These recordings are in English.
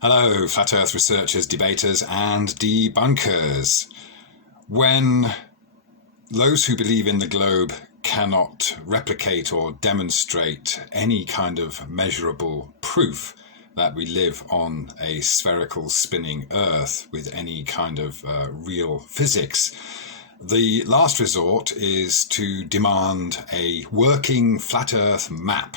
Hello, Flat Earth researchers, debaters, and debunkers. When those who believe in the globe cannot replicate or demonstrate any kind of measurable proof that we live on a spherical spinning Earth with any kind of real physics, the last resort is to demand a working flat Earth map.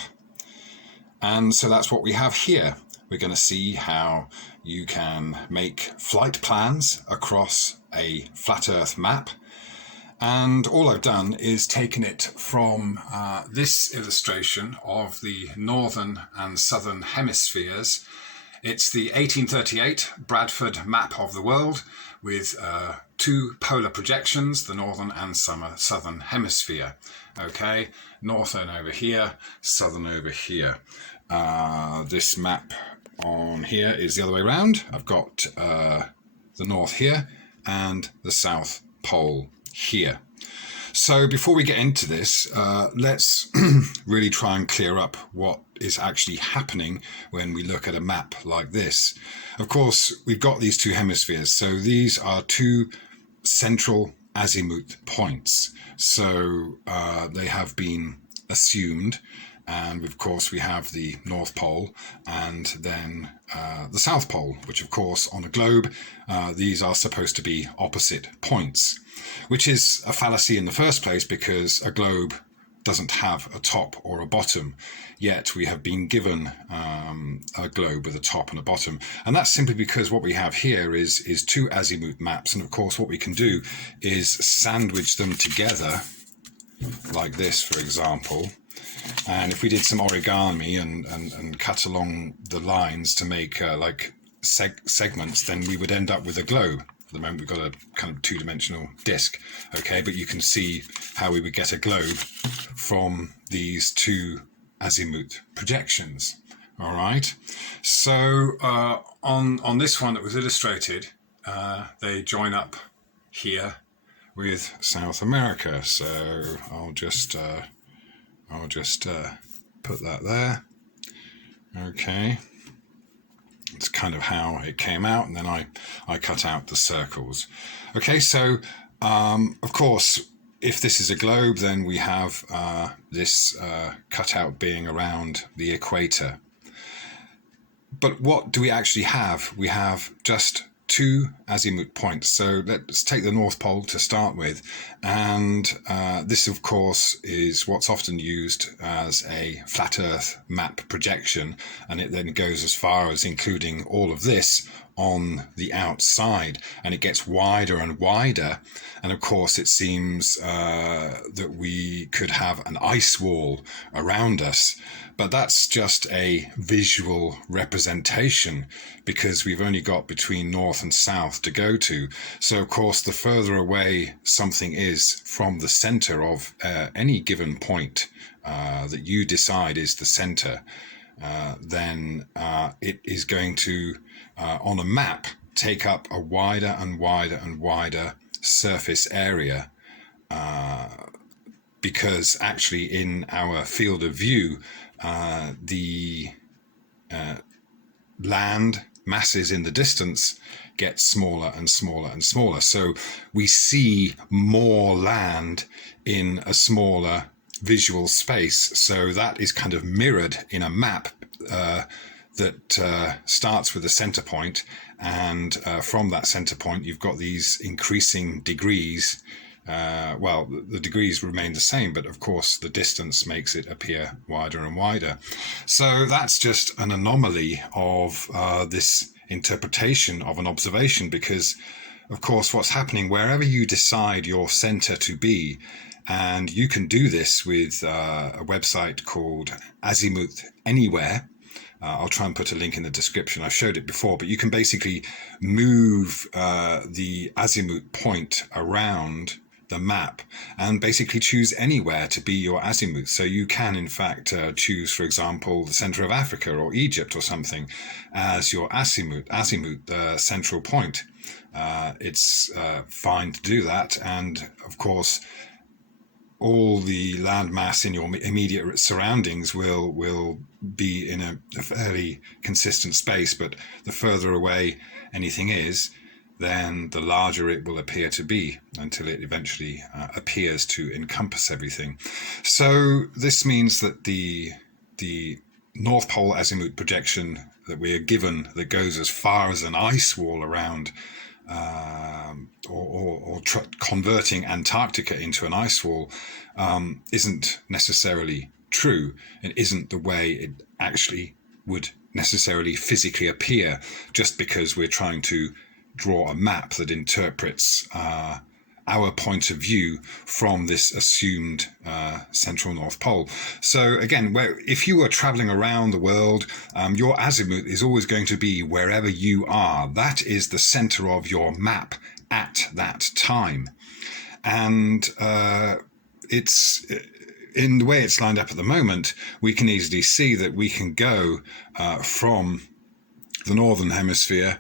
And so that's what we have here. We're going to see how you can make flight plans across a flat Earth map. And all I've done is taken it from this illustration of the northern and southern hemispheres. It's the 1838 Bradford map of the world with two polar projections, the northern and southern hemisphere. Okay, northern over here, southern over here. This map on here is the other way around. I've got the north here and the south pole here. So before we get into this, let's really try and clear up what is actually happening when we look at a map like this. Of course, we've got these two hemispheres. So these are two central azimuth points. So they have been assumed. And of course, we have the North Pole and then the South Pole, which of course on a globe, these are supposed to be opposite points, which is a fallacy in the first place because a globe doesn't have a top or a bottom, yet we have been given a globe with a top and a bottom. And that's simply because what we have here is two azimuth maps. And of course, what we can do is sandwich them together like this, for example. And if we did some origami and cut along the lines to make like segments, then we would end up with a globe. For the moment, we've got a kind of two-dimensional disc, okay? But you can see how we would get a globe from these two azimuth projections, all right? So on this one that was illustrated, they join up here with South America. So I'll just put that there. Okay. It's kind of how it came out, and then I cut out the circles. Okay, so of course, if this is a globe, then we have this cutout being around the equator. But what do we actually have? We have just two azimuth points. So let's take the North Pole to start with. And this, of course, is what's often used as a flat Earth map projection. And it then goes as far as including all of this on the outside. And it gets wider and wider. And of course, it seems that we could have an ice wall around us. But that's just a visual representation because we've only got between north and south to go to. So, of course, the further away something is from the center of any given point that you decide is the center, then it is going to, on a map, take up a wider and wider and wider surface area because actually in our field of view, the land masses in the distance get smaller and smaller and smaller. So we see more land in a smaller visual space. So that is kind of mirrored in a map that starts with a center point. And from that center point, you've got these increasing degrees. Well, the degrees remain the same, but of course the distance makes it appear wider and wider. So that's just an anomaly of this interpretation of an observation because, of course, what's happening wherever you decide your center to be, and you can do this with a website called Azimuth Anywhere. I'll try and put a link in the description. I've showed it before, but you can basically move the azimuth point around the map and basically choose anywhere to be your azimuth. So you can, in fact, choose, for example, the center of Africa or Egypt or something as your azimuth central point. It's fine to do that. And of course, all the land mass in your immediate surroundings will be in a fairly consistent space, but the further away anything is, then the larger it will appear to be until it eventually appears to encompass everything. So this means that the North Pole azimuth projection that we are given, that goes as far as an ice wall around, converting Antarctica into an ice wall, isn't necessarily true. It isn't the way it actually would necessarily physically appear, just because we're trying to draw a map that interprets our point of view from this assumed central North Pole. So again, if you are traveling around the world, your azimuth is always going to be wherever you are. That is the center of your map at that time. And it's in the way it's lined up at the moment, we can easily see that we can go from the northern hemisphere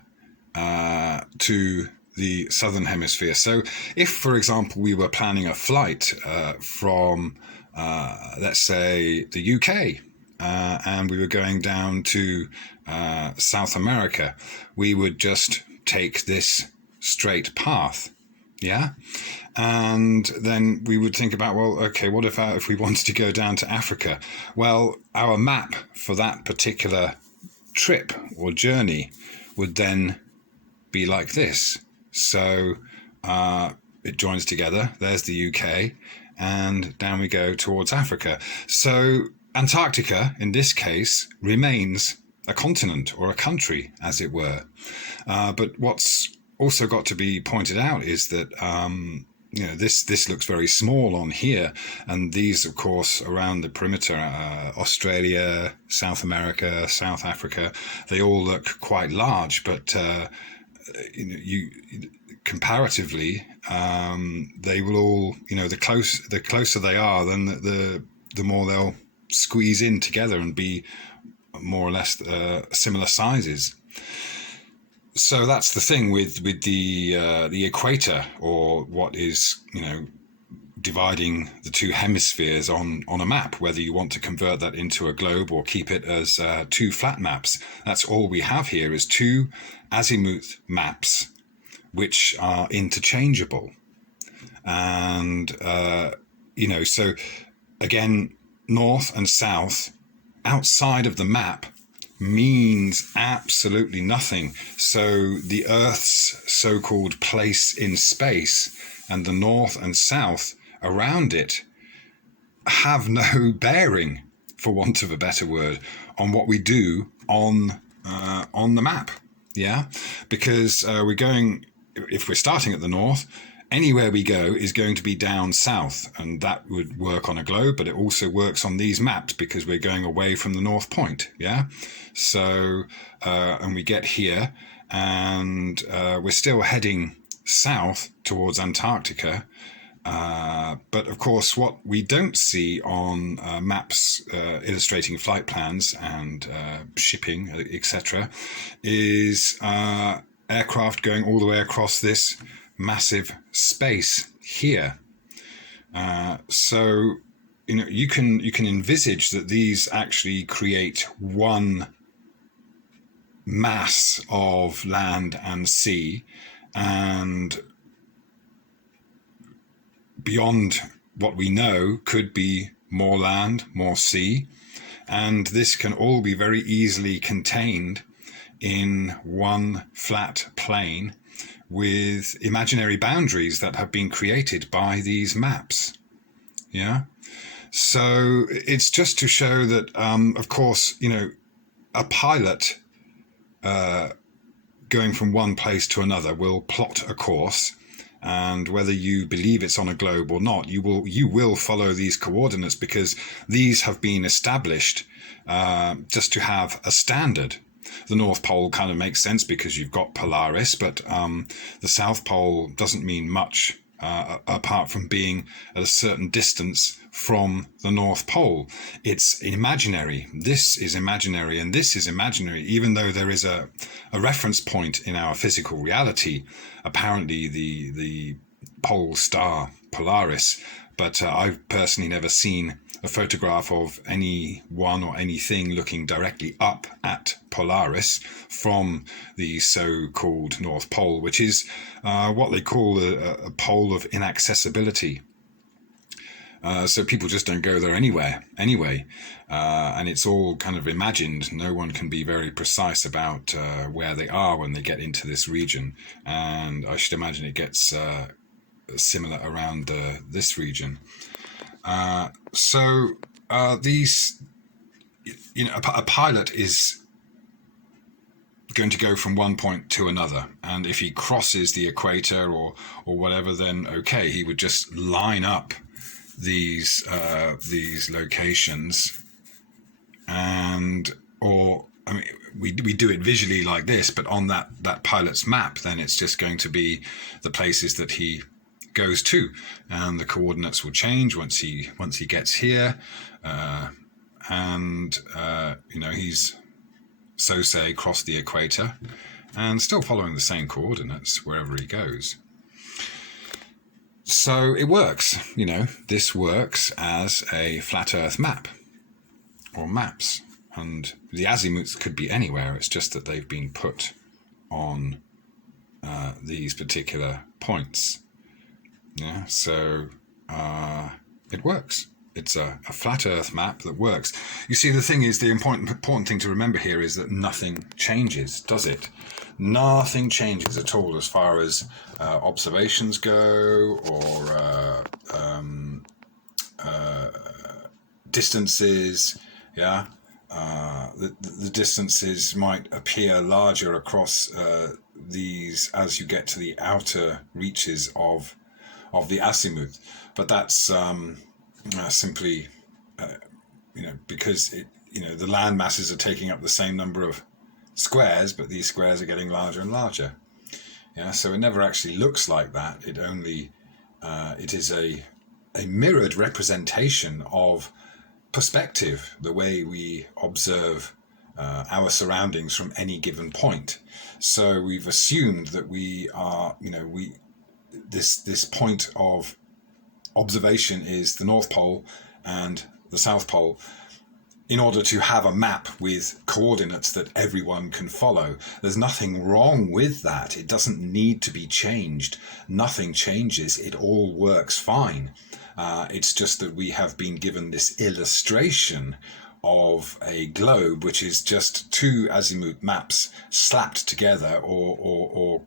to the southern hemisphere. So if, for example, we were planning a flight from, let's say, the UK, and we were going down to South America, we would just take this straight path. Yeah. And then we would think about, well, okay, what if we wanted to go down to Africa? Well, our map for that particular trip or journey would then be like this. So it joins together. There's the UK, and down we go towards Africa. So Antarctica, in this case, remains a continent or a country, as it were. But what's also got to be pointed out is that this looks very small on here, and these, of course, around the perimeter, Australia, South America, South Africa, they all look quite large, but comparatively, they will all, the closer they are, then the more they'll squeeze in together and be more or less similar sizes. So that's the thing with the equator, or what is dividing the two hemispheres on a map, whether you want to convert that into a globe or keep it as two flat maps. That's all we have here is two azimuth maps, which are interchangeable. And, so again, north and south outside of the map means absolutely nothing. So the Earth's so-called place in space and the north and south around it have no bearing, for want of a better word, on what we do on the map. Yeah, because if we're starting at the north, anywhere we go is going to be down south, and that would work on a globe, but it also works on these maps because we're going away from the North Point. Yeah, so and we get here, and we're still heading south towards Antarctica. But of course, what we don't see on maps illustrating flight plans and shipping, etc., is aircraft going all the way across this massive space here. So you can envisage that these actually create one mass of land and sea, and beyond what we know could be more land, more sea, and this can all be very easily contained in one flat plane with imaginary boundaries that have been created by these maps. Yeah. So it's just to show that, of course, a pilot going from one place to another will plot a course, and whether you believe it's on a globe or not, you will follow these coordinates, because these have been established just to have a standard. The North Pole kind of makes sense because you've got Polaris, but the South Pole doesn't mean much apart from being at a certain distance from the North Pole. It's imaginary. This is imaginary, and this is imaginary, even though there is a reference point in our physical reality, apparently the pole star Polaris. but I've personally never seen a photograph of anyone or anything looking directly up at Polaris from the so-called North Pole, which is what they call a pole of inaccessibility. So people just don't go there anyway, and it's all kind of imagined. No one can be very precise about where they are when they get into this region, and I should imagine it gets similar around this region. So these, a pilot is going to go from one point to another, and if he crosses the equator or whatever, then okay, he would just line up these locations, and we do it visually like this, but on that pilot's map, then it's just going to be the places that he goes to, and the coordinates will change once he gets here, and he's say crossed the equator and still following the same coordinates wherever he goes. So it works, this works as a flat Earth map or maps, and the azimuths could be anywhere. It's just that they've been put on these particular points. Yeah, so it works. It's a flat Earth map that works. You see, the thing is, the important thing to remember here is that nothing changes, does it? Nothing changes at all as far as observations go, or distances. Yeah, the distances might appear larger across these as you get to the outer reaches of the azimuth, but that's simply because the land masses are taking up the same number of squares, but these squares are getting larger and larger. Yeah, so it never actually looks like that. It only it is a mirrored representation of perspective, the way we observe our surroundings from any given point. So we've assumed that we are, this point of observation is the North Pole and the South Pole, in order to have a map with coordinates that everyone can follow. There's nothing wrong with that. It doesn't need to be changed. Nothing changes. It all works fine. It's just that we have been given this illustration of a globe, which is just two azimuth maps slapped together, or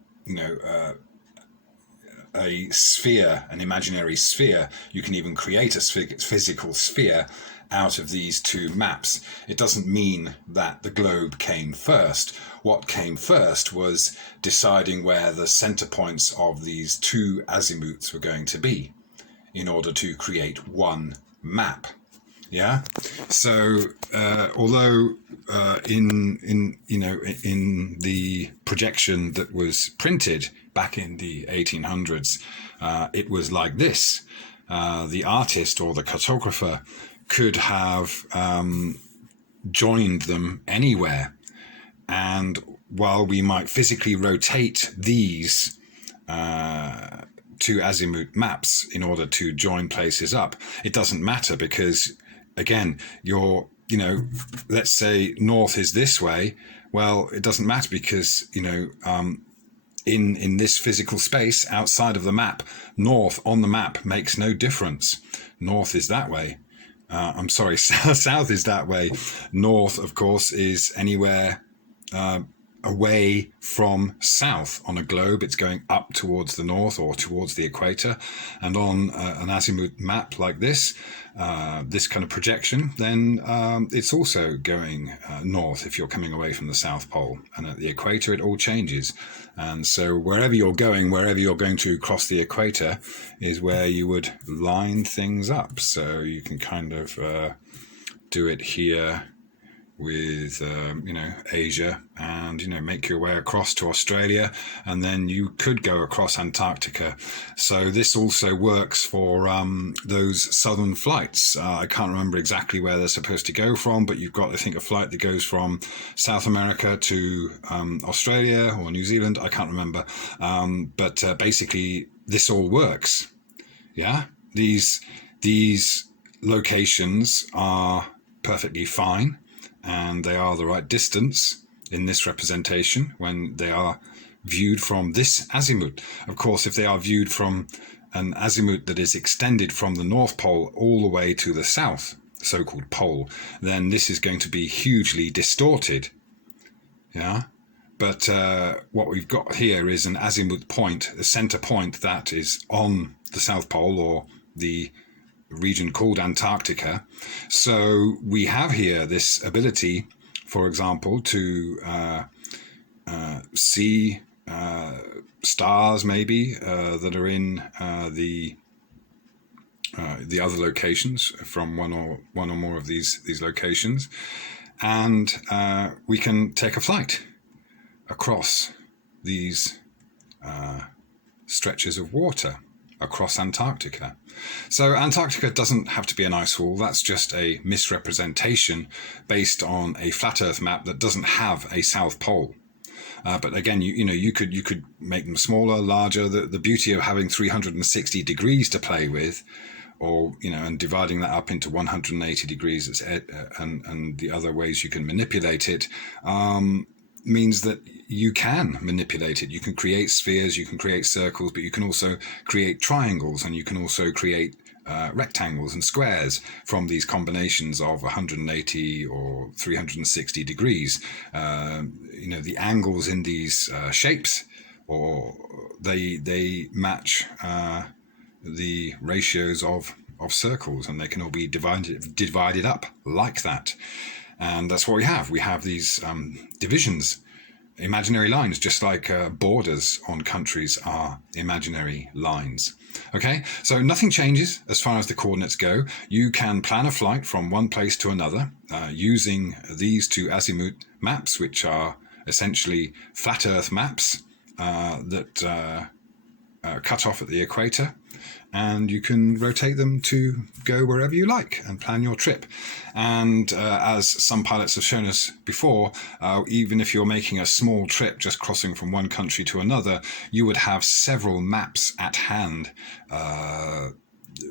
a sphere, an imaginary sphere. You can even create a physical sphere out of these two maps. It doesn't mean that the globe came first. What came first was deciding where the center points of these two azimuths were going to be in order to create one map. Yeah. So although in the projection that was printed back in the 1800s, it was like this. The artist or the cartographer could have joined them anywhere, and while we might physically rotate these two azimuth maps in order to join places up, it doesn't matter, because again, let's say north is this way. Well, it doesn't matter, because in this physical space outside of the map, north on the map makes no difference. North is that way. South is that way. North, of course, is anywhere away from south. On a globe, it's going up towards the north or towards the equator. And on an azimuth map like this kind of projection, then it's also going north if you're coming away from the South Pole. And at the equator, it all changes. And so wherever you're going to cross the equator is where you would line things up. So you can kind of do it here with Asia, and make your way across to Australia, and then you could go across Antarctica. So this also works for those southern flights. I can't remember exactly where they're supposed to go from, but you've got, I think, a flight that goes from South America to Australia or New Zealand. I can't remember, but basically this all works. Yeah, these locations are perfectly fine, and they are the right distance in this representation when they are viewed from this azimuth. Of course, if they are viewed from an azimuth that is extended from the North Pole all the way to the South, so-called pole, then this is going to be hugely distorted. Yeah, but what we've got here is an azimuth point, a center point that is on the South Pole, or the region called Antarctica. So we have here this ability, for example, to see stars maybe that are in the other locations from one or more of these locations, and we can take a flight across these stretches of water across Antarctica. So Antarctica doesn't have to be an ice wall. That's just a misrepresentation based on a flat Earth map that doesn't have a South Pole. But again, you could make them smaller, larger. The beauty of having 360 degrees to play with, or and dividing that up into 180 degrees, and the other ways you can manipulate it, means that you can manipulate it. You can create spheres, you can create circles, but you can also create triangles, and you can also create rectangles and squares from these combinations of 180 or 360 degrees. The angles in these shapes, or they match the ratios of circles, and they can all be divided up like that. And that's what we have. We have these divisions, imaginary lines, just like borders on countries are imaginary lines. Okay, so nothing changes as far as the coordinates go. You can plan a flight from one place to another using these two azimuth maps, which are essentially flat Earth maps that cut off at the equator, and you can rotate them to go wherever you like and plan your trip. And as some pilots have shown us before, even if you're making a small trip just crossing from one country to another, you would have several maps at hand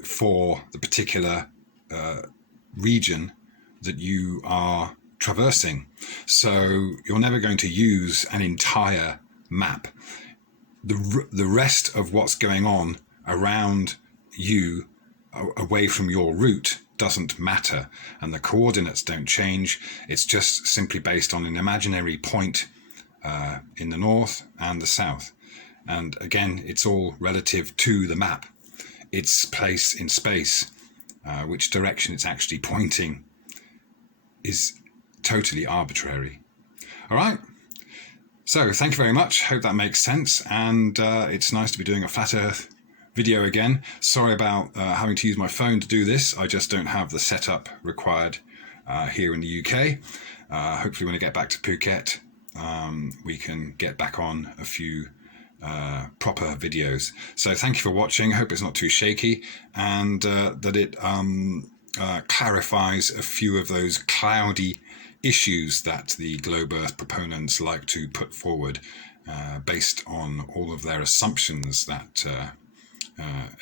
for the particular region that you are traversing. So you're never going to use an entire map. The rest of what's going on around you, away from your route, doesn't matter, and the coordinates don't change. It's just simply based on an imaginary point in the north and the south. And again, it's all relative to the map, its place in space, which direction it's actually pointing is totally arbitrary. All right. So thank you very much. Hope that makes sense. And it's nice to be doing a flat Earth video again. Sorry about having to use my phone to do this. I just don't have the setup required here in the UK. Hopefully when I get back to Phuket, we can get back on a few proper videos. So thank you for watching. Hope it's not too shaky, and that it clarifies a few of those cloudy issues that the globe Earth proponents like to put forward based on all of their assumptions that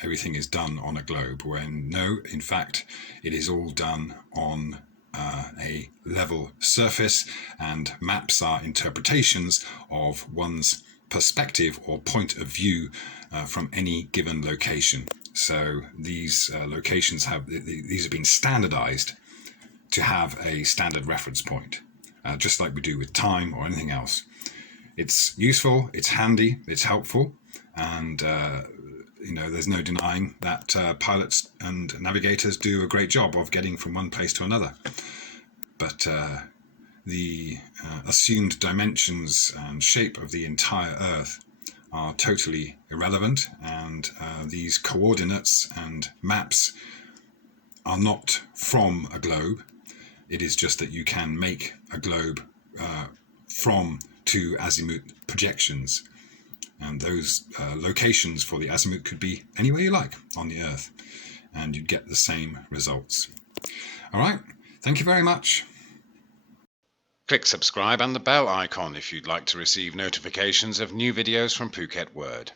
everything is done on a globe, when no, in fact, it is all done on a level surface, and maps are interpretations of one's perspective or point of view from any given location. So these locations have been standardized to have a standard reference point, just like we do with time or anything else. It's useful, it's handy, it's helpful, and there's no denying that pilots and navigators do a great job of getting from one place to another. But the assumed dimensions and shape of the entire Earth are totally irrelevant, and these coordinates and maps are not from a globe. It is just that you can make a globe from two azimuth projections, and those locations for the azimuth could be anywhere you like on the Earth, and you'd get the same results. All right, thank you very much. Click subscribe and the bell icon if you'd like to receive notifications of new videos from Phuket Word.